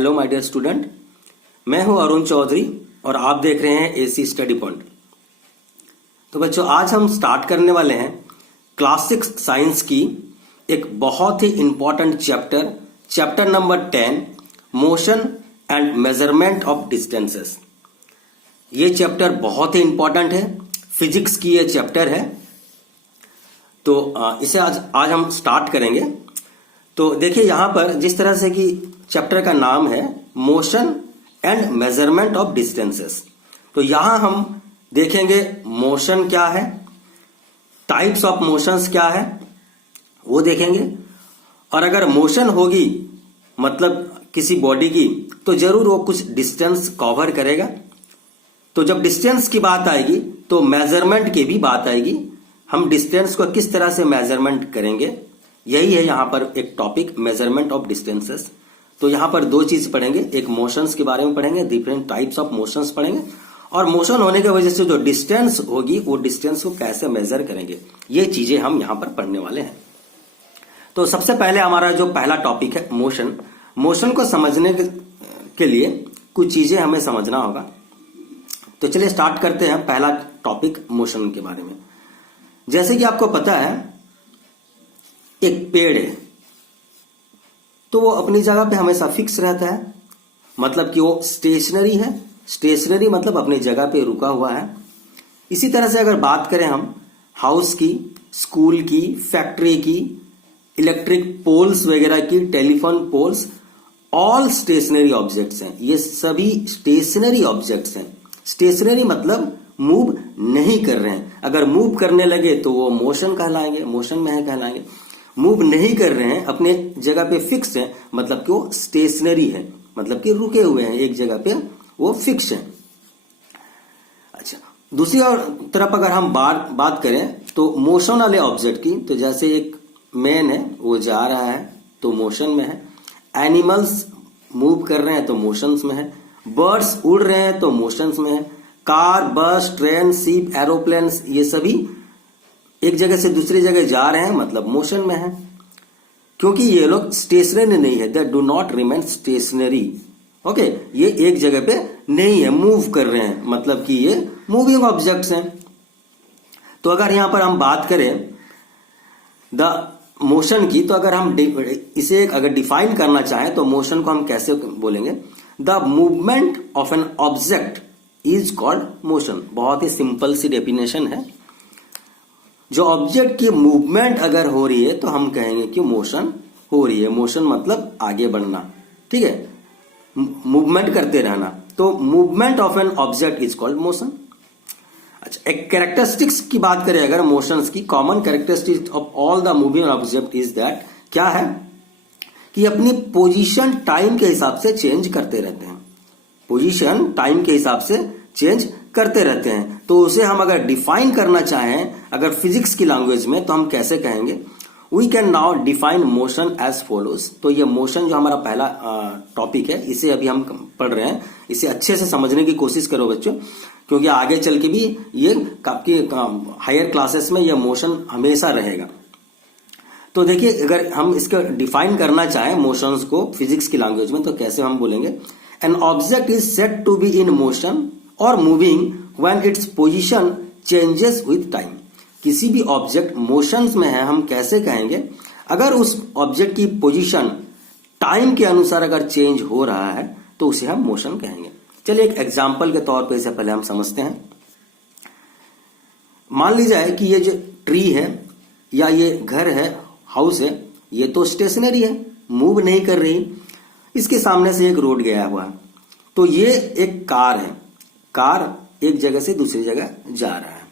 Hello my dear student, मैं हूं अरुण चौधरी और आप देख रहे हैं एसी स्टडी पॉइंट। तो बच्चों, आज हम स्टार्ट करने वाले हैं क्लास 6 साइंस की एक बहुत ही important chapter number 10, motion and measurement of distances. ये चैप्टर बहुत ही इंपॉर्टेंट है, फिजिक्स की ये चैप्टर है। तो इसे आज हम स्टार्ट करेंगे। तो देखिए, यहां पर जिस तरह से कि चैप्टर का नाम है motion and measurement of distances, तो यहां हम देखेंगे मोशन क्या है, टाइप्स ऑफ मोशंस क्या है वो देखेंगे। और अगर मोशन होगी मतलब किसी बॉडी की, तो जरूर वो कुछ डिस्टेंस कवर करेगा। तो जब डिस्टेंस की बात आएगी तो मेजरमेंट की भी बात आएगी। हम डिस्टेंस को किस तरह से मेजरमेंट करेंगे, यही है यहां पर एक टॉपिक, मेजरमेंट ऑफ डिस्टेंसेस। तो यहां पर दो चीज पढ़ेंगे, एक मोशंस के बारे में पढ़ेंगे, डिफरेंट टाइप्स ऑफ मोशंस पढ़ेंगे, और मोशन होने की वजह से जो डिस्टेंस होगी वो डिस्टेंस को कैसे मेजर करेंगे, ये चीजें हम यहां पर पढ़ने वाले हैं। तो सबसे पहले हमारा जो पहला टॉपिक है मोशन। मोशन को समझने के लिए कुछ चीजें हमें समझना होगा। तो चलिए स्टार्ट करते हैं पहला टॉपिक मोशन के बारे में। जैसे कि आपको पता है, एक पेड़ है तो वो अपनी जगह पे हमेशा फिक्स रहता है, मतलब कि वो स्टेशनरी है। स्टेशनरी मतलब अपनी जगह पे रुका हुआ है। इसी तरह से अगर बात करें हम हाउस की, स्कूल की, फैक्ट्री की, इलेक्ट्रिक पोल्स वगैरह की, telephone poles, all stationary objects हैं। ये सभी स्टेशनरी ऑब्जेक्ट्स हैं। स्टेशनरी मतलब मूव नहीं कर रहे हैं। अगर मूव करने लगे तो वो मोशन कहलाएंगे, मोशन में है कहलाएंगे। मूव नहीं कर रहे हैं, अपने जगह पे फिक्स हैं, मतलब कि वो स्टेशनरी है, मतलब कि रुके हुए हैं एक जगह पे, वो फिक्स है। अच्छा, दूसरी तरफ अगर हम बात करें तो मोशन वाले ऑब्जेक्ट की, तो जैसे एक मैन है वो जा रहा है तो मोशन में है, एनिमल्स मूव कर रहे हैं तो मोशंस में है, बर्ड्स उड़ रहे हैं तो मोशंस में है, कार, बस, ट्रेन, शिप, एरोप्लेन्स, ये सभी एक जगह से दूसरी जगह जा रहे हैं मतलब मोशन में है। क्योंकि ये लोग स्टेशनरी नहीं है, they do not remain stationery. Okay, ये एक जगह पे नहीं है, मूव कर रहे हैं, मतलब कि ये मूविंग ऑब्जेक्ट्स हैं। तो अगर यहां पर हम बात करें द मोशन की, तो अगर हम इसे अगर डिफाइन करना चाहें तो मोशन को हम कैसे बोलेंगे, the movement of N object is called motion. बहुत ही सिंपल सी डेफिनेशन है। जो ऑब्जेक्ट की मूवमेंट अगर हो रही है तो हम कहेंगे कि मोशन हो रही है। मोशन मतलब आगे बढ़ना, ठीक है, मूवमेंट करते रहना। तो movement of N object is called motion. अच्छा, एक कैरेक्टरिस्टिक्स की बात करें अगर मोशंस की, common characteristics of all the moving object is that, क्या है कि अपनी पोजीशन टाइम के हिसाब से चेंज करते रहते हैं। पोजीशन टाइम के हिसाब से चेंज करते रहते हैं। तो उसे हम अगर डिफाइन करना चाहें अगर फिजिक्स की लैंग्वेज में, तो हम कैसे कहेंगे, we can now define motion as follows. तो ये मोशन जो हमारा पहला टॉपिक है, इसे अभी हम पढ़ रहे हैं। इसे अच्छे से समझने की कोशिश करो बच्चों, क्योंकि आगे चल के भी ये आपके हायर क्लासेस में ये मोशन हमेशा रहेगा। तो देखिए, अगर हम इसको डिफाइन करना चाहें मोशंस को फिजिक्स की लैंग्वेज में, तो कैसे हम बोलेंगे, an object is said to be in motion और moving when its position changes with time. किसी भी ऑब्जेक्ट मोशंस में है, हम कैसे कहेंगे, अगर उस ऑब्जेक्ट की पोजीशन टाइम के अनुसार अगर चेंज हो रहा है तो उसे हम मोशन कहेंगे। चलिए एक एग्जांपल के तौर पे इसे पहले हम समझते हैं। मान लीजिए कि ये जो ट्री है या ये घर है, हाउस है, ये तो स्टेशनरी है, मूव नहीं कर रही। इसके सामने से एक रोड गया हुआ है, तो ये एक कार है, कार एक जगह से दूसरी जगह जा रहा है।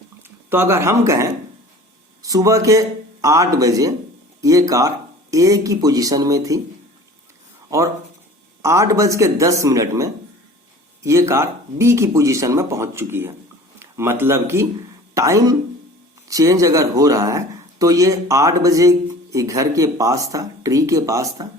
तो अगर हम कहें सुबह के 8 बजे ये कार ए की पोजीशन में थी और 8:10 में ये कार बी की पोजीशन में पहुंच चुकी है, मतलब कि टाइम चेंज अगर हो रहा है तो ये 8 बजे घर के पास था, ट्री के पास था।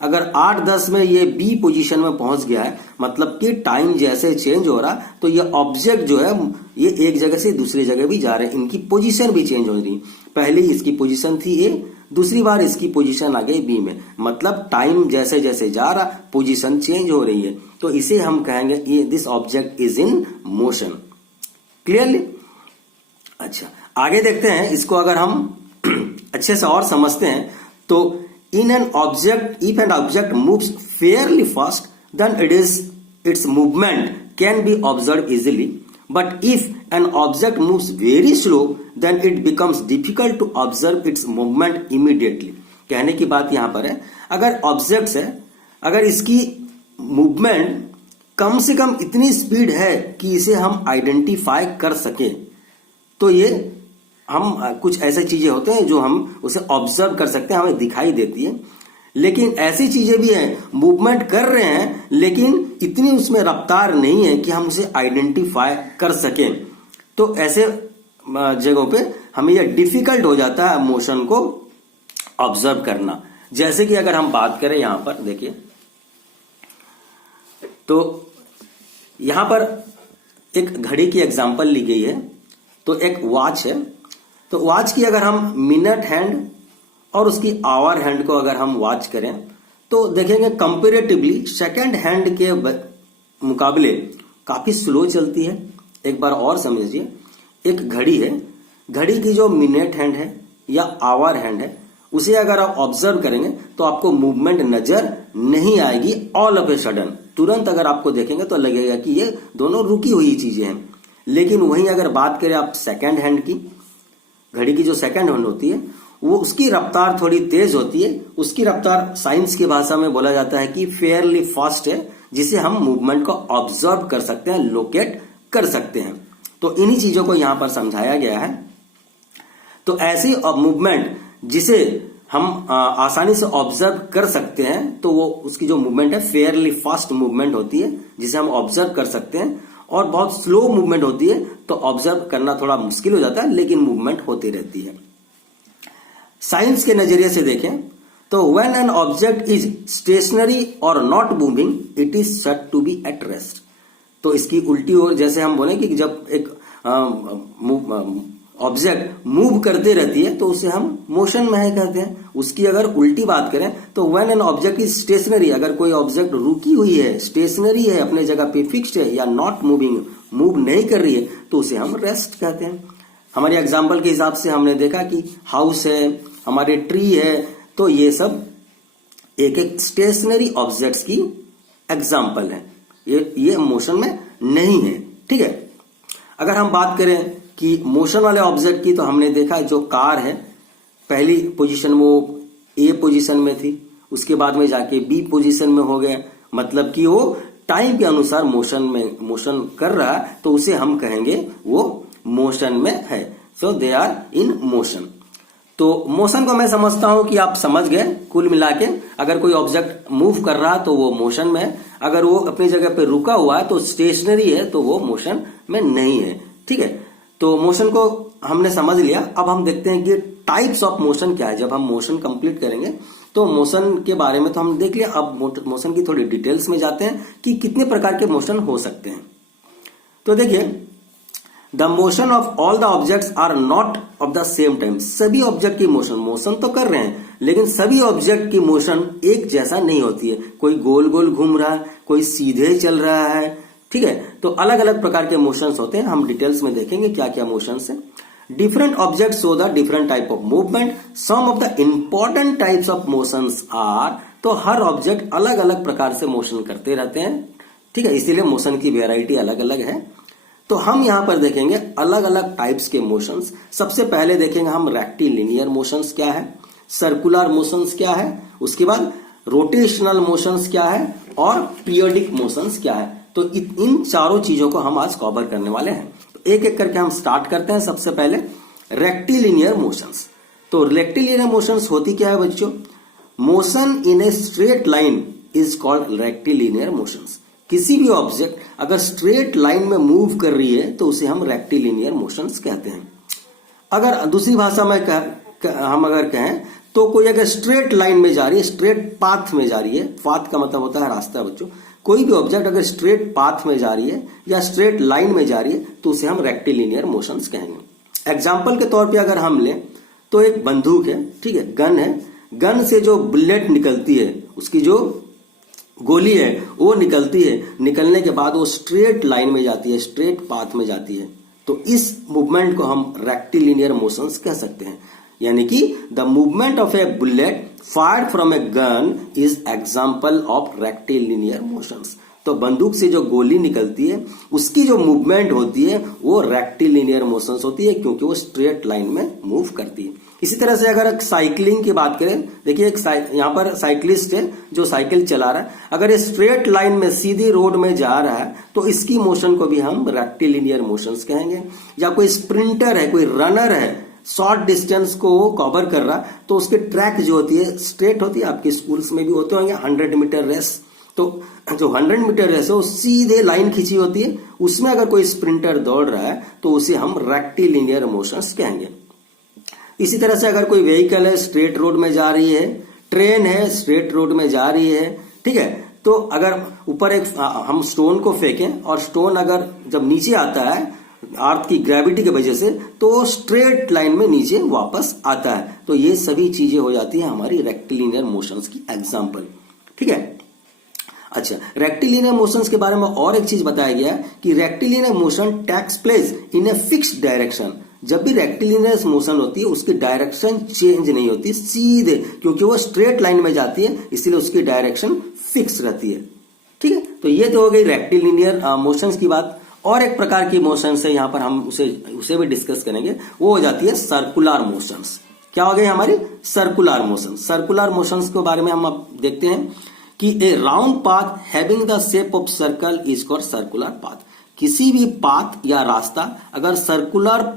अगर 8:10 में ये बी पोजीशन में पहुंच गया है, मतलब कि टाइम जैसे चेंज हो रहा, तो ये ऑब्जेक्ट जो है ये एक जगह से दूसरी जगह भी जा रहे हैं, इनकी पोजीशन भी चेंज हो रही। पहले इसकी पोजीशन थी ए, दूसरी बार इसकी पोजीशन आ गई बी में, मतलब टाइम जैसे जैसे जा रहा पोजीशन चेंज हो रही है, तो इसे हम कहेंगे ये this object is in motion. Clearly? अच्छा, आगे देखते हैं इसको। अगर हम अच्छे से और समझते हैं तो in an object, if an object moves fairly fast then its movement can be observed easily, but if an object moves very slow then it becomes difficult to observe its movement immediately। कहने की बात यहां पर है, अगर objects है, अगर इसकी मूवमेंट कम से कम इतनी स्पीड है कि इसे हम आइडेंटिफाई कर सके, तो ये हम कुछ ऐसे चीजें होते हैं जो हम उसे ऑब्जर्व कर सकते हैं, हमें दिखाई देती है। लेकिन ऐसी चीजें भी हैं, मूवमेंट कर रहे हैं लेकिन इतनी उसमें रफ्तार नहीं है कि हम उसे आइडेंटिफाई कर सकें, तो ऐसे जगहों पे हमें यह डिफिकल्ट हो जाता है मोशन को ऑब्जर्व करना। जैसे कि अगर हम बात करें यहां पर देखिए, तो यहां पर एक घड़ी की एग्जांपल ली गई है। तो एक वॉच है, तो वॉच की अगर हम मिनट हैंड और उसकी आवर हैंड को अगर हम वॉच करें तो देखेंगे कंपैरेटिवली सेकंड हैंड के मुकाबले काफी स्लो चलती है। एक बार और समझिए, एक घड़ी है, घड़ी की जो मिनट हैंड है या आवर हैंड है, उसे अगर आप ऑब्जर्व करेंगे तो आपको मूवमेंट नजर नहीं आएगी ऑल ऑफ ए सडन। तुरंत अगर आपको देखेंगे तो लगेगा कि ये दोनों रुकी हुई चीजें हैं। लेकिन वहीं अगर बात करें आप सेकंड हैंड की, घड़ी की जो सेकंड हैंड होती है वो उसकी रफ्तार थोड़ी तेज होती है, उसकी रफ्तार साइंस की भाषा में बोला जाता है कि फेयरली फास्ट है, जिसे हम मूवमेंट को ऑब्जर्व कर सकते हैं, लोकेट कर सकते हैं। तो इन्हीं चीजों को यहां पर समझाया गया है। तो ऐसी मूवमेंट जिसे हम आसानी से ऑब्जर्व कर सकते हैं, तो वो उसकी जो मूवमेंट है फेयरली फास्ट मूवमेंट होती है, जिसे हम ऑब्जर्व कर सकते हैं। और बहुत स्लो मूवमेंट होती है तो ऑब्जर्व करना थोड़ा मुश्किल हो जाता है, लेकिन मूवमेंट होती रहती है। साइंस के नजरिए से देखें तो when an object is stationary और not moving it is said to be at rest. तो इसकी उल्टी ओर जैसे हम बोले कि जब एक ऑब्जेक्ट मूव करते रहती है तो उसे हम मोशन में है कहते हैं। उसकी अगर उल्टी बात करें तो when an object is stationery, अगर कोई ऑब्जेक्ट रुकी हुई है, स्टेशनरी है, अपने जगह पे फिक्स्ड है, या नॉट मूविंग, मूव नहीं कर रही है, तो उसे हम रेस्ट कहते हैं। हमारे एग्जाम्पल के हिसाब से हमने देखा कि हाउस है, हमारे ट्री है, तो ये सब एक एक स्टेशनरी ऑब्जेक्ट्स की एग्जाम्पल है, ये मोशन में नहीं है। ठीक है, अगर हम बात करें कि मोशन वाले ऑब्जेक्ट की, तो हमने देखा जो कार है, पहली पोजीशन वो ए पोजीशन में थी, उसके बाद में जाके बी पोजीशन में हो गया, मतलब कि वो टाइम के अनुसार मोशन कर रहा है, तो उसे हम कहेंगे वो मोशन में है। सो दे आर इन मोशन। तो मोशन को मैं समझता हूं कि आप समझ गए। कुल मिला के अगर कोई ऑब्जेक्ट मूव कर रहा है तो वो मोशन में है, अगर वो अपनी जगह पे रुका हुआ है तो स्टेशनरी है, तो वो मोशन में नहीं है। ठीक है, तो मोशन को हमने समझ लिया। अब हम देखते हैं कि टाइप्स ऑफ मोशन क्या है। जब हम मोशन कंप्लीट करेंगे तो मोशन के बारे में तो हम देख लिया, अब मोशन की थोड़ी डिटेल्स में जाते हैं कि कितने प्रकार के मोशन हो सकते हैं। तो देखिए, the motion of all the objects are not of the same time. सभी ऑब्जेक्ट की मोशन तो कर रहे हैं, लेकिन सभी ऑब्जेक्ट की मोशन एक जैसा नहीं होती है। कोई गोल गोल घूम रहा है, कोई सीधे चल रहा है। ठीक है, तो अलग अलग प्रकार के मोशंस होते हैं। हम डिटेल्स में देखेंगे क्या क्या मोशंस है। Different object show the different type of movement. Some of the important types of motions are, तो हर ऑब्जेक्ट अलग अलग प्रकार से मोशन करते रहते हैं। ठीक है, इसीलिए मोशन की वेराइटी अलग अलग है। तो हम यहां पर देखेंगे अलग अलग टाइप्स के मोशंस। सबसे पहले देखेंगे हम रेक्टिलिनियर मोशंस क्या है, सर्कुलर मोशंस क्या है, उसके बाद रोटेशनल मोशंस क्या है, और पीरियोडिक मोशंस क्या है। तो इन चारों चीजों को हम आज कवर करने वाले हैं। तो एक एक करके हम स्टार्ट करते हैं। सबसे पहले रेक्टिलिनियर मोशंस। तो रेक्टिलिनियर मोशंस होती क्या है बच्चों? Motion in a straight line is called rectilinear motions. किसी भी ऑब्जेक्ट अगर स्ट्रेट लाइन में मूव कर रही है तो उसे हम रेक्टिलिनियर मोशंस कहते हैं। अगर दूसरी भाषा में हम अगर कहें तो कोई अगर स्ट्रेट लाइन में जा रही है, स्ट्रेट पाथ में जा रही है, पाथ का मतलब होता है रास्ता बच्चों, कोई भी ऑब्जेक्ट अगर स्ट्रेट पाथ में जा रही है या स्ट्रेट लाइन में जा रही है तो उसे हम रेक्टिलिनियर मोशंस कहेंगे। एग्जाम्पल के तौर पे अगर हम लें तो एक बंदूक है, ठीक है, गन है, गन से जो बुलेट निकलती है, उसकी जो गोली है वो निकलती है, निकलने के बाद वो स्ट्रेट लाइन में जाती है, स्ट्रेट पाथ में जाती है। तो इस मूवमेंट को हम रेक्टिलिनियर मोशंस कह सकते हैं। यानी कि the movement of A bullet fired from a gun is example of rectilinear motions. तो बंदूक से जो गोली निकलती है उसकी जो मूवमेंट होती है वो रेक्टिलिनियर मोशंस होती है, क्योंकि वो स्ट्रेट लाइन में मूव करती है। इसी तरह से अगर साइकिलिंग की बात करें, देखिए एक यहां पर साइकिलिस्ट है जो साइकिल चला रहा है, अगर ये स्ट्रेट लाइन में सीधी रोड में जा रहा है तो इसकी मोशन को भी हम रेक्टिलिनियर मोशंस कहेंगे। या कोई स्प्रिंटर है, कोई रनर है, शॉर्ट डिस्टेंस को कवर कर रहा, तो उसकी ट्रैक जो होती है स्ट्रेट होती है। आपके स्कूल्स में भी होते होंगे 100 मीटर रेस, तो जो 100 मीटर रेस है वो सीधे लाइन खींची होती है, उसमें अगर कोई स्प्रिंटर दौड़ रहा है तो उसे हम रेक्टिलिनियर मोशंस कहेंगे। इसी तरह से अगर कोई व्हीकल है, स्ट्रेट रोड में जा रही है, ट्रेन है, स्ट्रेट रोड में जा रही है, ठीक है, तो अगर ऊपर एक हम स्टोन को फेंकें और स्टोन अगर जब नीचे आता है अर्थ की ग्रेविटी की वजह से, तो स्ट्रेट लाइन में नीचे वापस आता है। तो ये सभी चीजें हो जाती है हमारी रेक्टिलिनियर मोशंस की एग्जाम्पल, ठीक है। अच्छा, रेक्टिलिनियर मोशंस के बारे में और एक चीज बताया गया है कि rectilinear motion takes place in a fixed direction. जब भी रेक्टिलिनियर मोशन होती है उसकी डायरेक्शन चेंज नहीं होती, सीधे, क्योंकि वो स्ट्रेट लाइन में जाती है इसलिए उसकी डायरेक्शन फिक्स रहती है, ठीक है। तो ये तो हो गई रेक्टिलिनियर मोशंस की बात। और एक प्रकार की मोशंस है, यहां पर हम उसे भी डिस्कस करेंगे, वो हो जाती है सर्कुलर मोशंस। क्या हो गई हमारी सर्कुलर मोशन। सर्कुलर मोशंस के बारे में हम अब देखते हैं कि a round path having the shape of circle is called circular path. किसी भी पाथ या रास्ता अगर सर्कुलर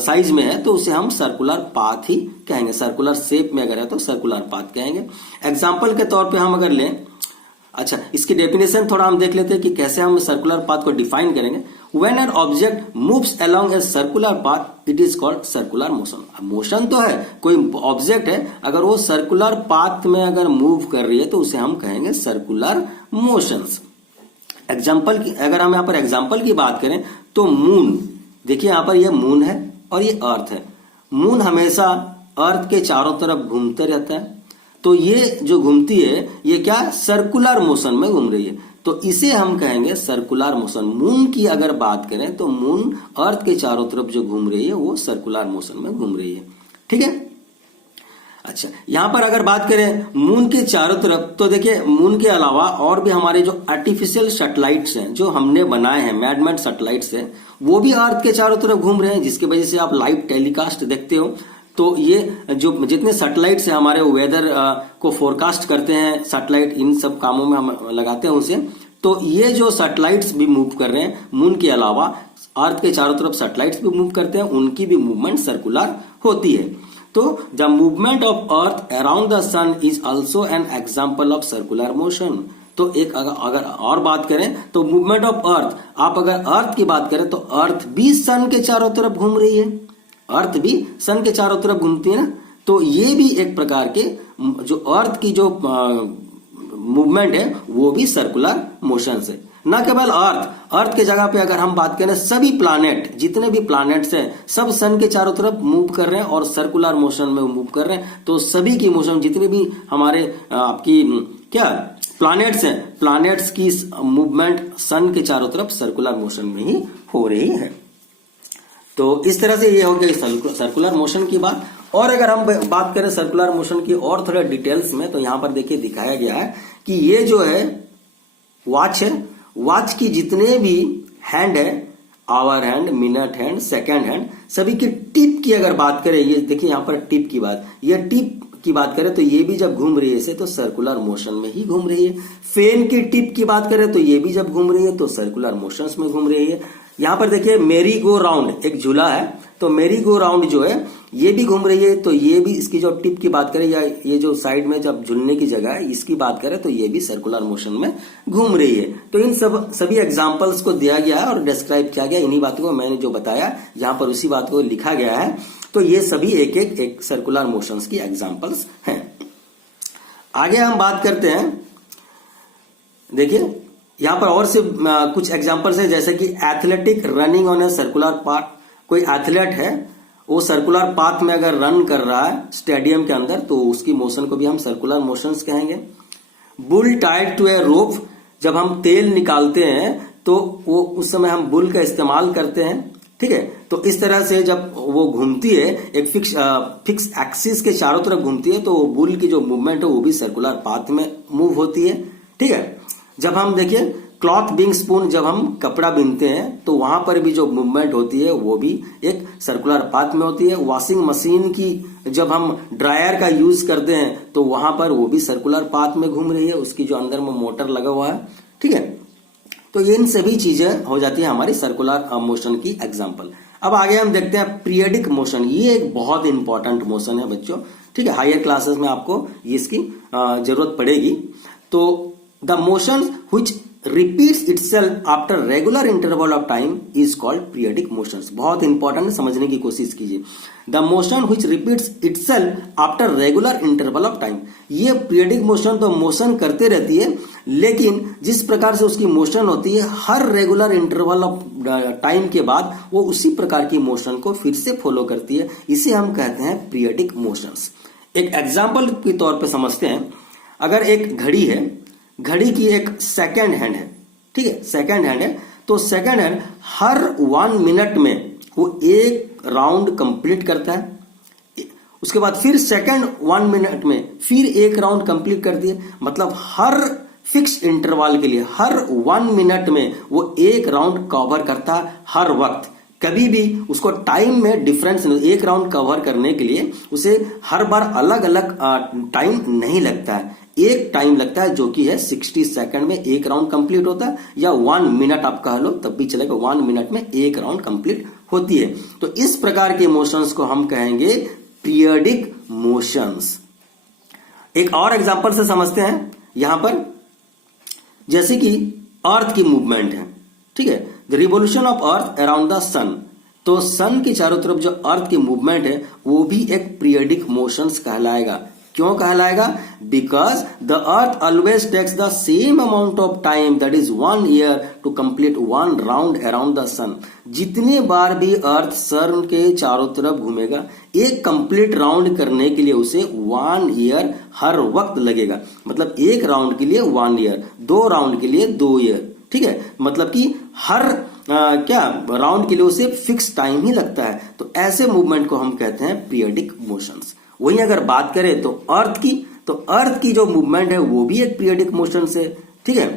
साइज में है तो उसे हम सर्कुलर पाथ ही कहेंगे। सर्कुलर शेप में अगर है तो सर्कुलर पाथ कहेंगे। एग्जाम्पल के तौर पे हम अगर लें, अच्छा इसकी डेफिनेशन थोड़ा हम देख लेते हैं कि कैसे हम सर्कुलर पाथ को डिफाइन करेंगे। When an object moves along a circular path it is called circular motion. Motion तो है, कोई ऑब्जेक्ट है, अगर वो सर्कुलर पाथ में अगर मूव कर रही है तो उसे हम कहेंगे सर्कुलर मोशंस। एग्जाम्पल की अगर हम यहाँ पर एग्जाम्पल की बात करें तो मून, देखिए यहां पर ये मून है और ये अर्थ है। मून हमेशा अर्थ के चारों तरफ घूमते रहता है, तो ये जो घूमती है ये क्या सर्कुलर मोशन में घूम रही है, तो इसे हम कहेंगे सर्कुलर मोशन। मून की अगर बात करें तो मून अर्थ के चारों तरफ जो घूम रही है वो सर्कुलर मोशन में घूम रही है, ठीक है। अच्छा, यहां पर अगर बात करें मून के चारों तरफ, तो देखिए मून के अलावा और भी हमारे जो आर्टिफिशियल सैटेलाइट्स हैं जो हमने बनाए हैं, मैडमेड सैटेलाइट्स हैं, वो भी अर्थ के चारों तरफ घूम रहे हैं, जिसकी वजह से आप लाइव टेलीकास्ट देखते हो। तो ये जो जितने सैटेलाइट्स हैं हमारे वेदर को फोरकास्ट करते हैं, सैटेलाइट इन सब कामों में हम लगाते हैं उसे, तो ये जो सैटेलाइट्स भी मूव कर रहे हैं मून के अलावा, अर्थ के चारों तरफ सैटेलाइट्स भी मूव करते हैं, उनकी भी मूवमेंट सर्कुलर होती है। तो the movement of earth around the sun is also an example of circular motion. तो एक अगर और बात करें तो मूवमेंट ऑफ अर्थ, आप अगर अर्थ की बात करें तो अर्थ भी सन के चारों तरफ घूम रही है, अर्थ भी सन के चारों तरफ घूमती है ना, तो ये भी एक प्रकार के जो अर्थ की जो मूवमेंट है वो भी सर्कुलर मोशन है। न केवल अर्थ के जगह पे अगर हम बात करें, सभी प्लैनेट, जितने भी प्लैनेट्स हैं सब सन के चारों तरफ मूव कर रहे हैं और सर्कुलर मोशन में मूव कर रहे हैं। तो सभी की मोशन, जितने भी हमारे आपकी क्या प्लैनेट्स हैं, प्लैनेट्स की मूवमेंट सन के चारों तरफ सर्कुलर मोशन में ही हो रही है। तो इस तरह से ये हो गई सर्कुलर मोशन की बात। और अगर हम बात करें सर्कुलर मोशन की और थोड़ा डिटेल्स में, तो यहां पर देखिए दिखाया गया है कि ये जो है वॉच है, वॉच की जितने भी हैंड है, hour hand, minute hand, second hand, सभी की टिप की अगर बात करें, ये देखिए यहां पर टिप की बात, ये टिप की बात करें तो ये भी जब घूम रही है इसे तो सर्कुलर मोशन में ही घूम रही है। फेन की टिप की बात करें तो ये भी जब घूम रही है तो सर्कुलर मोशंस में घूम रही है। यहां पर देखिए मेरी गो राउंड एक झूला है, तो मेरी गो राउंड जो है ये भी घूम रही है, तो ये भी इसकी जो टिप की बात करें या ये जो साइड में जब झूलने की जगह है इसकी बात करें तो ये भी सर्कुलर मोशन में घूम रही है। तो इन सभी एग्जांपल्स को दिया गया है और डिस्क्राइब किया गया, इन्हीं बातों को मैंने जो बताया यहाँ पर उसी बात को लिखा गया है। तो ये सभी एक सर्कुलर मोशंस की एग्जांपल्स हैं। आगे हम बात करते हैं, देखिए यहां पर और से कुछ एग्जांपल्स है, जैसे कि athletic running on A circular path. कोई एथलेट है वो सर्कुलर पाथ में अगर रन कर रहा है स्टेडियम के अंदर तो उसकी मोशन को भी हम सर्कुलर मोशंस कहेंगे। बुल टाइड टू ए रोप, जब हम तेल निकालते हैं तो वो उस समय हम बुल का इस्तेमाल करते हैं, ठीक है। तो इस तरह से जब वो घूमती है एक फिक्स एक्सिस के चारों तरफ घूमती है तो बुल की जो मूवमेंट है वो भी सर्कुलर पाथ में मूव होती है, ठीक है। जब हम देखिए क्लॉथ बिंग स्पून, जब हम कपड़ा बीनते हैं तो वहां पर भी जो मूवमेंट होती है वो भी एक सर्कुलर पाथ में होती है। वॉशिंग मशीन की जब हम ड्रायर का यूज करते हैं तो वहां पर वो भी सर्कुलर पाथ में घूम रही है, उसकी जो अंदर में मोटर लगा हुआ है, ठीक है। तो ये इन सभी चीजें हो जाती है हमारी सर्कुलर मोशन की एग्जाम्पल। अब आगे हम देखते हैं पीरियडिक मोशन। ये एक बहुत इंपॉर्टेंट मोशन है बच्चों, ठीक है। हायर क्लासेस में आपको इसकी जरूरत पड़ेगी। तो the motion which repeats itself after regular interval of time is called periodic motions। बहुत इंपॉर्टेंट, समझने की कोशिश कीजिए। The motion which repeats itself after regular interval of time, ये पीरियडिक मोशन तो मोशन करते रहती है, लेकिन जिस प्रकार से उसकी मोशन होती है हर रेगुलर इंटरवल ऑफ टाइम के बाद वो उसी प्रकार की मोशन को फिर से फॉलो करती है, इसे हम कहते हैं पीरियडिक मोशंस। एक एग्जाम्पल के तौर पे समझते हैं। अगर एक घड़ी है, घड़ी की एक सेकेंड हैंड है, ठीक है, सेकेंड हैंड है, तो सेकेंड हैंड हर 1 मिनट में वो एक राउंड कंप्लीट करता है। उसके बाद फिर सेकेंड 1 मिनट में फिर एक राउंड कंप्लीट करती है। मतलब हर फिक्स इंटरवल के लिए हर 1 मिनट में वो एक राउंड कवर करता है हर वक्त। कभी भी उसको टाइम में डिफरेंस नहीं, एक राउंड कवर करने के लिए उसे हर बार अलग अलग टाइम नहीं लगता है, एक टाइम लगता है जो कि है 60 सेकंड में एक राउंड कंप्लीट होता है, या 1 मिनट आप कह लो तब भी चलेगा, 1 मिनट में एक राउंड कंप्लीट होती है। तो इस प्रकार के मोशंस को हम कहेंगे पीरियडिक मोशंस। एक और एग्जांपल से समझते हैं यहां पर, जैसे कि अर्थ की मूवमेंट है, ठीक है, the revolution of earth around the sun. तो सन के चारों तरफ जो अर्थ की मूवमेंट है वो भी एक पीरियडिक मोशंस कहलाएगा। क्यों कहलाएगा? Because the earth always takes the same amount of time, that is 1 year, to complete 1 round around the sun. जितने बार भी अर्थ सन के चारों तरफ घूमेगा, एक कंप्लीट राउंड करने के लिए उसे 1 ईयर हर वक्त लगेगा। मतलब एक राउंड के लिए 1 ईयर, 2 राउंड के लिए 2 ईयर, ठीक है। मतलब कि हर क्या राउंड के लिए उसे फिक्स टाइम ही लगता है। तो ऐसे मूवमेंट को हम कहते हैं पीरियडिक मोशंस। वहीं अगर बात करें तो अर्थ की, तो अर्थ की जो मूवमेंट है वो भी एक पीरियडिक मोशन है, ठीक है।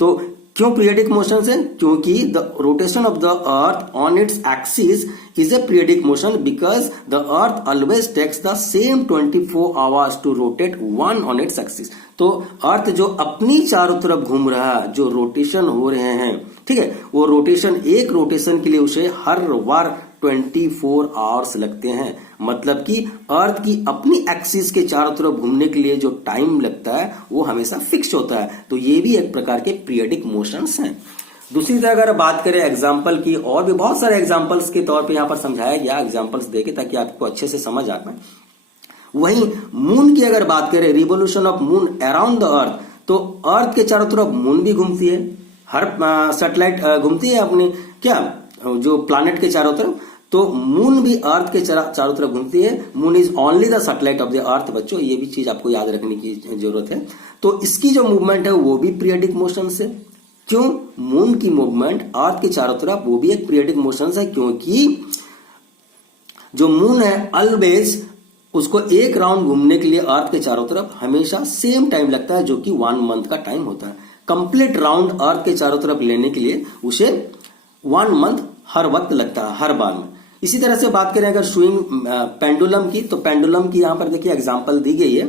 तो क्यों पीरियडिक मोशन है? क्योंकि the rotation of the earth on its axis is a periodic motion, because the earth always takes the same 24 hours to rotate one on its axis. तो अर्थ जो अपनी चारों तरफ घूम रहा है, जो रोटेशन हो रहे हैं, ठीक है, वो रोटेशन, एक रोटेशन के लिए उसे हर बार 24 आवर्स लगते हैं। मतलब कि अर्थ की अपनी एक्सिस के चारों तरफ घूमने के लिए जो टाइम लगता है वो हमेशा फिक्स होता है। तो ये भी एक प्रकार के पीरियडिक मोशंस हैं। दूसरी तरह अगर बात करें एग्जाम्पल की, और भी बहुत सारे एग्जाम्पल्स के तौर पे यहाँ पर समझाया गया, एग्जाम्पल्स देके ताकि आपको अच्छे से समझ आ पाए। वहीं मून की अगर बात करें, revolution of moon around the earth, तो अर्थ के चारों तरफ मून भी घूमती है, हर सैटेलाइट घूमती है अपने क्या जो प्लैनेट के चारों तरफ, तो मून भी अर्थ के चारों तरफ घूमती है। Moon is only the satellite of the अर्थ। बच्चों ये भी चीज आपको याद रखने की जरूरत है। तो इसकी जो मूवमेंट है वो भी पीरियडिक मोशन से। क्यों? मून की मूवमेंट अर्थ के चारों तरफ वो भी एक पीरियडिक मोशन है, क्योंकि जो मून है ऑलवेज उसको एक राउंड घूमने के लिए अर्थ के चारों तरफ हमेशा सेम टाइम लगता है, जो कि 1 मंथ का टाइम होता है। कंप्लीट राउंड अर्थ के चारों तरफ लेने के लिए उसे 1 मंथ हर वक्त लगता है, हर बार में। इसी तरह से बात करें अगर स्विंग पेंडुलम की, तो पेंडुलम की यहां पर देखिए एग्जांपल दी गई है।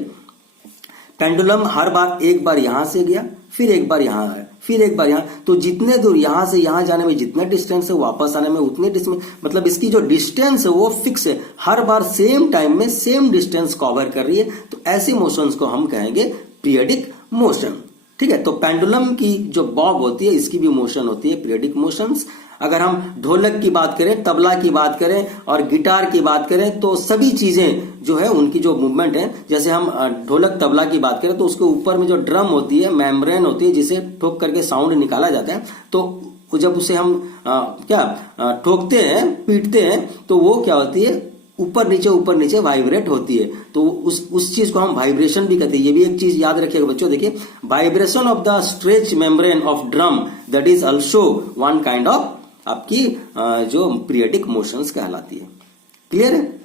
पेंडुलम हर बार एक बार यहां से गया, फिर एक बार यहां आया, फिर एक बार यहां, तो जितने दूर यहां से यहां जाने में जितना डिस्टेंस है वापस आने में उतने डिस्टेंस, मतलब इसकी जो डिस्टेंस है वो फिक्स है, हर बार सेम टाइम में सेम डिस्टेंस कवर कर रही है। तो ऐसे मोशंस को हम कहेंगे पीरियडिक मोशन, ठीक है। तो पेंडुलम की जो बॉब होती है इसकी भी मोशन होती है पीरियडिक मोशंस। अगर हम ढोलक की बात करें, तबला की बात करें और गिटार की बात करें, तो सभी चीजें जो है उनकी जो मूवमेंट है, जैसे हम ढोलक तबला की बात करें तो उसके ऊपर में जो ड्रम होती है, मेम्ब्रेन होती है, जिसे ठोक करके साउंड निकाला जाता है, तो जब उसे हम ठोकते हैं, पीटते हैं, तो वो क्या होती है, ऊपर नीचे वाइब्रेट होती है। तो उस चीज को हम वाइब्रेशन भी कहते हैं। ये भी एक चीज याद रखिएगा बच्चों, देखिए vibration of the stretch membrane of drum that is also one kind of आपकी जो पीरियडिक मोशंस कहलाती है। क्लियर है?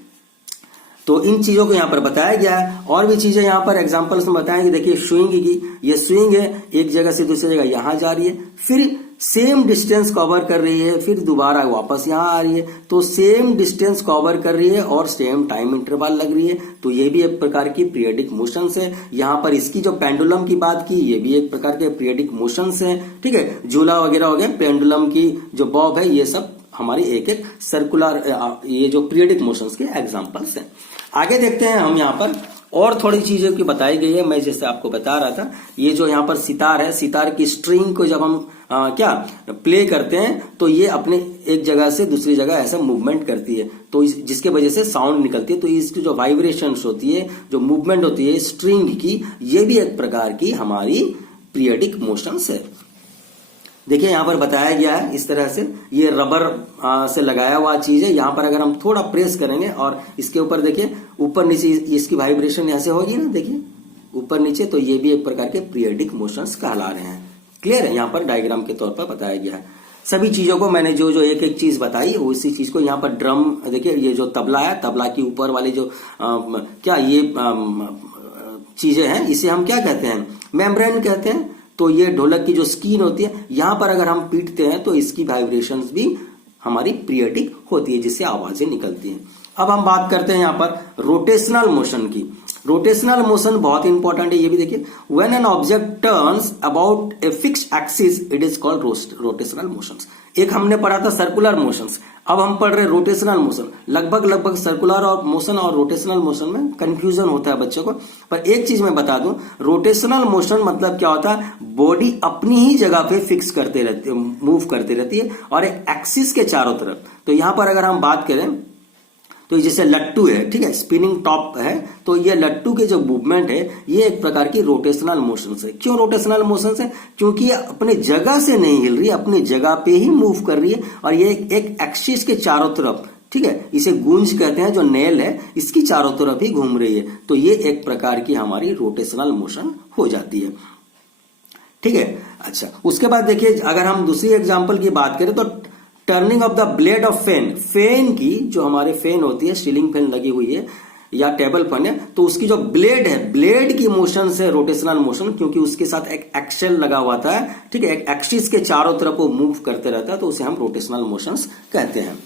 तो इन चीजों को यहां पर बताया गया है। और भी चीजें यहां पर एग्जांपल्स में बताएंगे। देखिए स्विंग की, ये स्विंग है, एक जगह से दूसरी जगह यहां जा रही है, फिर सेम डिस्टेंस कवर कर रही है, फिर दोबारा वापस यहां आ रही है, तो सेम डिस्टेंस कवर कर रही है और सेम टाइम इंटरवल लग रही है। तो ये भी एक प्रकार की पीरियडिक मोशंस है। यहां पर इसकी जो पेंडुलम की बात की, ये भी एक प्रकार के पीरियडिक मोशंस है। ठीक है, झूला वगैरह हो गया, पेंडुलम की जो बॉब है, ये सब हमारी एक एक सर्कुलर ये जो पीरियडिक मोशंस के एग्जांपल्स हैं। आगे देखते हैं हम यहाँ पर और थोड़ी चीजें की बताई गई है। मैं जैसे आपको बता रहा था, ये जो यहाँ पर सितार है, सितार की स्ट्रिंग को जब हम प्ले करते हैं तो ये अपने एक जगह से दूसरी जगह ऐसा मूवमेंट करती है, तो जिसके वजह से साउंड निकलती है। तो इसकी जो वाइब्रेशंस होती है, जो मूवमेंट होती है स्ट्रिंग की, ये भी एक प्रकार की हमारी पीरियडिक मोशंस है। देखिए यहां पर बताया गया है इस तरह से, ये रबर से लगाया हुआ चीज है। यहां पर अगर हम थोड़ा प्रेस करेंगे और इसके ऊपर देखिए ऊपर नीचे इसकी वाइब्रेशन ऐसे होगी ना, देखिए ऊपर नीचे, तो ये भी एक प्रकार के पीरियडिक मोशंस कहला रहे हैं। क्लियर है? यहां पर डायग्राम के तौर पर बताया गया है। सभी चीजों को मैंने जो जो एक एक चीज बताई, उसी चीज को यहाँ पर ड्रम, देखिए ये जो तबला है, तबला की ऊपर वाली जो ये चीजें हैं, इसे हम क्या कहते हैं, मेम्ब्रेन कहते हैं। तो ये ढोलक की जो स्किन होती है, यहां पर अगर हम पीटते हैं तो इसकी वाइब्रेशंस भी हमारी पीरियडिक होती है, जिससे आवाजें निकलती हैं। अब हम बात करते हैं यहां पर रोटेशनल मोशन की। रोटेशनल मोशन बहुत इंपॉर्टेंट है, ये भी देखिए, when an object turns about a fixed axis it is called rotational motions. एक हमने पढ़ा था सर्कुलर मोशंस, अब हम पढ़ रहे रोटेशनल मोशन। लगभग सर्कुलर और मोशन और रोटेशनल मोशन में कंफ्यूजन होता है बच्चों को। पर एक चीज मैं बता दूं, रोटेशनल मोशन मतलब क्या होता है, बॉडी अपनी ही जगह पे फिक्स करते रहती है, मूव करती रहती है और एक एक्सिस के चारों तरफ। तो यहां पर अगर हम बात करें तो जैसे लट्टू है, ठीक है, स्पिनिंग टॉप है, तो ये लट्टू के जो मूवमेंट है, ये एक प्रकार की रोटेशनल मोशन है। क्यों रोटेशनल मोशन है? क्योंकि ये अपने जगह से नहीं हिल रही है, अपनी जगह पे ही मूव कर रही है और ये एक एक्सिस के चारों तरफ, ठीक है, इसे गूंज कहते हैं, जो नेल है इसकी चारों तरफ ही घूम रही है। तो ये एक प्रकार की हमारी रोटेशनल मोशन हो जाती है। ठीक है, अच्छा, उसके बाद देखिए अगर हम दूसरी एग्जाम्पल की बात करें तो turning of the blade of fan. Fan की जो हमारे फैन होती है, सीलिंग फैन लगी हुई है या टेबल फैन है, तो उसकी जो ब्लेड है, ब्लेड की मोशन से रोटेशनल मोशन, क्योंकि उसके साथ एक एक्सेल लगा हुआ था, ठीक है, एक एक्सिस के चारों तरफ वो मूव करते रहता है, तो उसे हम रोटेशनल मोशंस कहते हैं।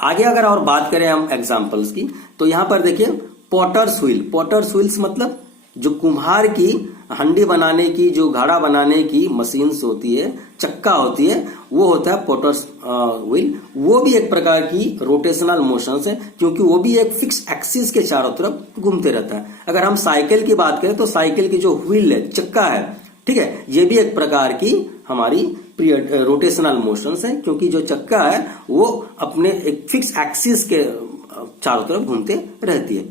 आगे अगर और बात करें हम एग्जांपल्स की, तो यहां पर देखिए पॉटर्स व्हील। पॉटर्स व्हील्स मतलब जो कुम्हार की हंडी बनाने की, जो घड़ा बनाने की मशीन्स होती है, चक्का होती है, वो होता है पॉटर्स व्हील। वो भी एक प्रकार की रोटेशनल मोशंस है, क्योंकि वो भी एक फिक्स एक्सिस के चारों तरफ घूमते रहता है। अगर हम साइकिल की बात करें तो साइकिल की जो व्हील है, चक्का है, ठीक है, ये भी एक प्रकार की हमारी रोटेशनल मोशंस है, क्योंकि जो चक्का है वो अपने एक फिक्स एक्सिस के चारों तरफ घूमते रहती है।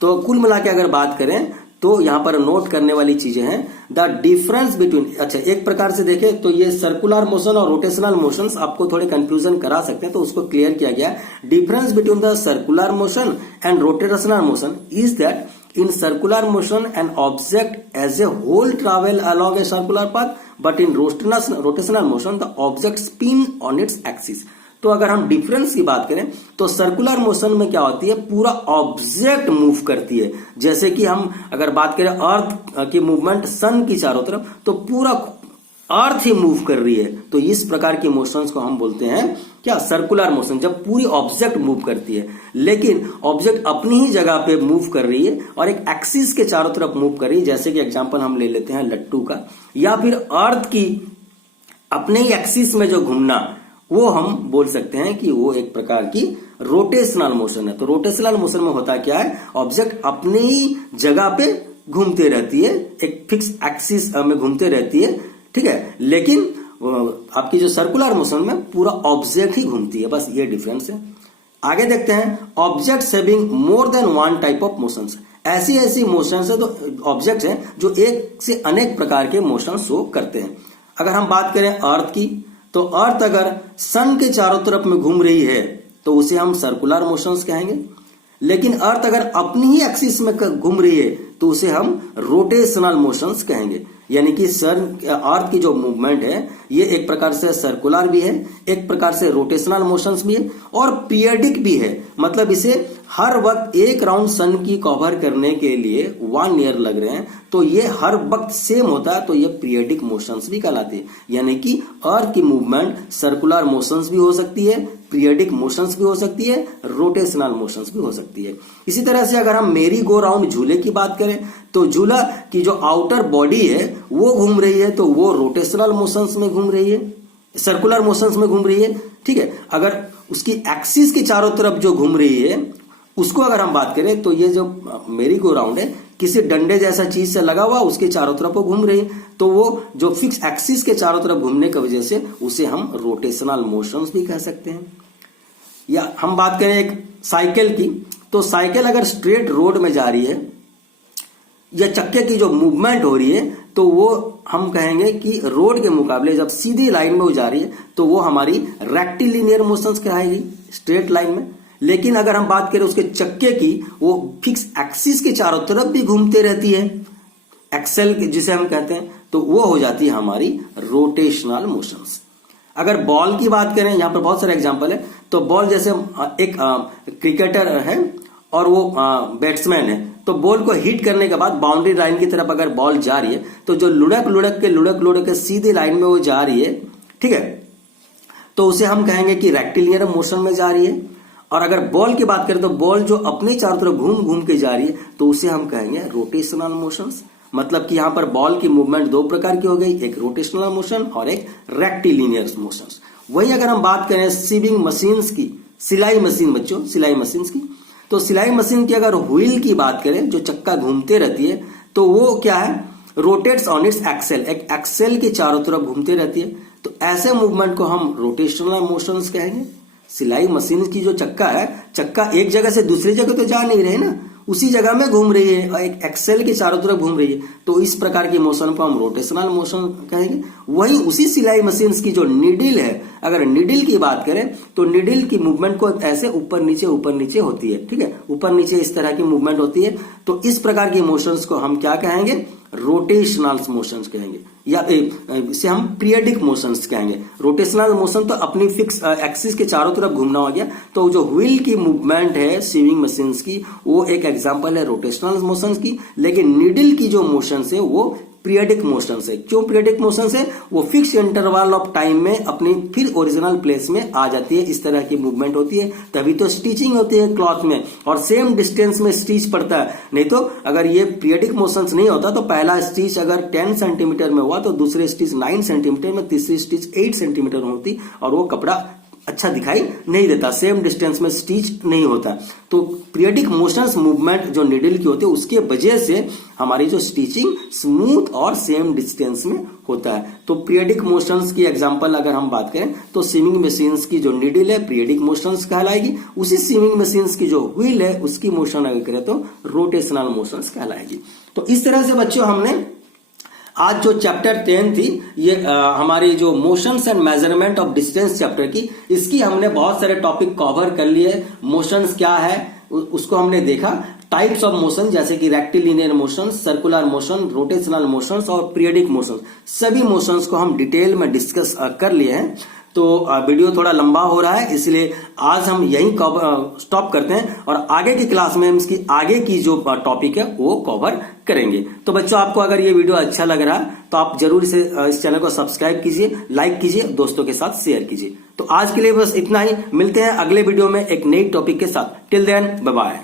तो कुल मिला के अगर बात करें तो यहां पर नोट करने वाली चीजें हैं, द डिफरेंस बिटवीन, अच्छा एक प्रकार से देखें तो ये सर्कुलर मोशन और रोटेशनल मोशंस आपको थोड़े कंफ्यूजन करा सकते हैं, तो उसको क्लियर किया गया। Difference between the circular motion and rotational motion is that in circular motion an object as a whole travel along a circular path, but in rotational motion the object spin on its axis. तो अगर हम difference की बात करें तो circular motion में क्या होती है, पूरा ऑब्जेक्ट मूव करती है। जैसे कि हम अगर बात करें अर्थ की मूवमेंट सन की चारों तरफ, तो पूरा अर्थ ही मूव कर रही है। तो इस प्रकार की मोशंस को हम बोलते हैं क्या, सर्कुलर मोशन, जब पूरी ऑब्जेक्ट मूव करती है। लेकिन ऑब्जेक्ट अपनी ही जगह पे मूव कर रही है और एक एक्सिस के चारों तरफ मूव कर रही है। जैसे कि एग्जांपल हम ले लेते हैं लट्टू का, या फिर अर्थ की अपने ही एक्सिस में जो घूमना, वो हम बोल सकते हैं कि वो एक प्रकार की रोटेशनल मोशन है। तो रोटेशनल मोशन में होता क्या है, ऑब्जेक्ट अपनी ही जगह पे घूमते रहती है, एक फिक्स एक्सिस में घूमते रहती है, ठीक है, लेकिन आपकी जो सर्कुलर मोशन में पूरा ऑब्जेक्ट ही घूमती है। बस ये डिफरेंस है। आगे देखते हैं objects having more than one type of motions. ऐसी मोशंस है, तो ऑब्जेक्ट्स हैं जो एक से अनेक प्रकार के मोशन शो करते हैं। अगर हम बात करें अर्थ की, तो अर्थ अगर सन के चारों तरफ में घूम रही है तो उसे हम सर्कुलर मोशंस कहेंगे, लेकिन अर्थ अगर अपनी ही एक्सिस में घूम रही है तो उसे हम रोटेशनल मोशंस कहेंगे। यानी कि अर्थ की जो मूवमेंट है ये एक प्रकार से सर्कुलर भी है, एक प्रकार से रोटेशनल मोशंस भी है और पीरियडिक भी है। मतलब इसे हर वक्त एक राउंड सन की कवर करने के लिए 1 ईयर लग रहे हैं, तो ये हर वक्त सेम होता है, तो ये पीरियडिक मोशंस भी कहलाते हैं। यानी कि अर्थ की मूवमेंट सर्कुलर मोशंस भी हो सकती है, पीरियडिक मोशंस भी हो सकती है, रोटेशनल मोशंस भी हो सकती है। इसी तरह से अगर हम मेरी गो राउंड झूले की बात करें तो झूला की जो आउटर बॉडी है वो घूम रही है, तो वो रोटेशनल मोशंस में घूम रही है, सर्कुलर मोशंस में घूम रही है। ठीक है, अगर उसकी एक्सिस के चारों तरफ जो घूम रही है उसको अगर हम बात करें तो ये जो मेरी गो राउंड है किसी डंडे जैसा चीज से लगा हुआ, उसके चारों तरफ वो घूम रही है, तो वो जो फिक्स एक्सिस के चारों तरफ घूमने की वजह से उसे हम रोटेशनल मोशंस भी कह सकते हैं। या हम बात करें एक साइकिल की, तो साइकिल अगर स्ट्रेट रोड में जा रही है या चक्के की जो मूवमेंट हो रही है तो वो हम कहेंगे कि रोड के मुकाबले जब सीधी लाइन में वो जा रही है तो वो हमारी रेक्टिलिनियर मोशंस कहलाएगी स्ट्रेट लाइन में। लेकिन अगर हम बात करें उसके चक्के की, वो फिक्स एक्सिस के चारों तरफ भी घूमते रहती है, एक्सेल जिसे हम कहते हैं, तो वो हो जाती है हमारी रोटेशनल मोशंस। अगर बॉल की बात करें, यहां पर बहुत सारे एग्जांपल है, तो बॉल जैसे एक क्रिकेटर है और वो बैट्समैन है, तो बॉल को हिट करने के बाद बाउंड्री लाइन की तरफ अगर बॉल जा रही है तो जो लुढ़क के सीधी लाइन में वो जा रही है, ठीक है, तो उसे हम कहेंगे कि रेक्टिलिनियर मोशन में जा रही है। और अगर बॉल की बात करें तो बॉल जो अपने चारों तरफ घूम घूम के जा रही है तो उसे हम कहेंगे रोटेशनल मोशंस। मतलब कि यहां पर बॉल की मूवमेंट 2 प्रकार की हो गई, एक रोटेशनल मोशन और एक रेक्टिलिनियर मोशंस। वहीं अगर हम बात करें सीविंग मशीन्स की, सिलाई मशीन बच्चों, सिलाई मशीन्स की, तो सिलाई मशीन की अगर व्हील की बात करें जो चक्का घूमते रहती है तो वो क्या है, रोटेट्स ऑन इट्स एक्सेल, एक एक्सेल के चारों तरफ घूमते रहती है, तो ऐसे मूवमेंट को हम रोटेशनल मोशंस कहेंगे। सिलाई मशीन की जो चक्का है, चक्का एक जगह से दूसरी जगह तो जा नहीं रहे ना, उसी जगह में घूम रही है और एक एक्सेल के चारों तरफ घूम रही है, तो इस प्रकार की मोशन को हम रोटेशनल मोशन कहेंगे। वहीं उसी सिलाई मशीन की जो नीडल है, अगर नीडल की बात करें तो नीडल की मूवमेंट को ऐसे ऊपर नीचे होती है, ठीक है, ऊपर नीचे इस तरह की मूवमेंट होती है, तो इस प्रकार की मोशंस को हम क्या कहेंगे, रोटेशनल मोशंस कहेंगे, या इसे हम पीरियडिक मोशंस कहेंगे। रोटेशनल मोशन तो अपनी फिक्स एक्सिस के चारों तरफ घूमना हो गया, तो जो व्हील की मूवमेंट है सीविंग मशीन्स की वो एक एग्जांपल है रोटेशनल मोशंस की, लेकिन नीडल की जो मोशंस है वो पीरियडिक मोशन है। क्यों पीरियडिक मोशन है, वो फिक्स इंटरवल ऑफ टाइम में अपनी फिर ओरिजिनल प्लेस में आ जाती है, इस तरह की मूवमेंट होती है, तभी तो स्टिचिंग होती है क्लॉथ में और सेम डिस्टेंस में स्टिच पड़ता है। नहीं तो अगर ये पीरियडिक मोशंस नहीं होता तो पहला स्टिच अगर 10 सेंटीमीटर में हुआ तो दूसरे स्टिच 9 सेंटीमीटर में, तीसरी स्टिच 8 सेंटीमीटर में होती और वो कपड़ा अच्छा दिखाई नहीं देता, सेम डिस्टेंस में स्टिच नहीं होता। तो पीरियडिक मोशंस मूवमेंट जो नीडल की होती है उसके वजह से हमारी जो स्टिचिंग स्मूथ और सेम डिस्टेंस में होता है। तो पीरियडिक मोशंस की एग्जांपल अगर हम बात करें तो स्विमिंग मशीन्स की जो नीडल है पीरियडिक मोशंस कहलाएगी, उसी स्विमिंग मशीन्स की जो व्हील है उसकी मोशन अगर करें तो रोटेशनल मोशंस कहलाएगी। तो इस तरह से बच्चों हमने आज जो चैप्टर 10 थी ये हमारी जो motions and measurement of distance chapter की, इसकी हमने बहुत सारे टॉपिक कवर कर लिए। मोशंस क्या है उसको हमने देखा, टाइप्स ऑफ मोशन जैसे कि rectilinear motion, circular motion, rotational motions और पीरियडिक मोशन, सभी मोशंस को हम डिटेल में डिस्कस कर लिए हैं। तो वीडियो थोड़ा लंबा हो रहा है इसलिए आज हम यहीं स्टॉप करते हैं और आगे की क्लास में हम इसकी आगे की जो टॉपिक है वो कवर करेंगे। तो बच्चों आपको अगर ये वीडियो अच्छा लग रहा है तो आप जरूर से इस चैनल को सब्सक्राइब कीजिए, लाइक कीजिए, दोस्तों के साथ शेयर कीजिए। तो आज के लिए बस इतना ही, मिलते हैं अगले वीडियो में एक नई टॉपिक के साथ। Till then bye bye.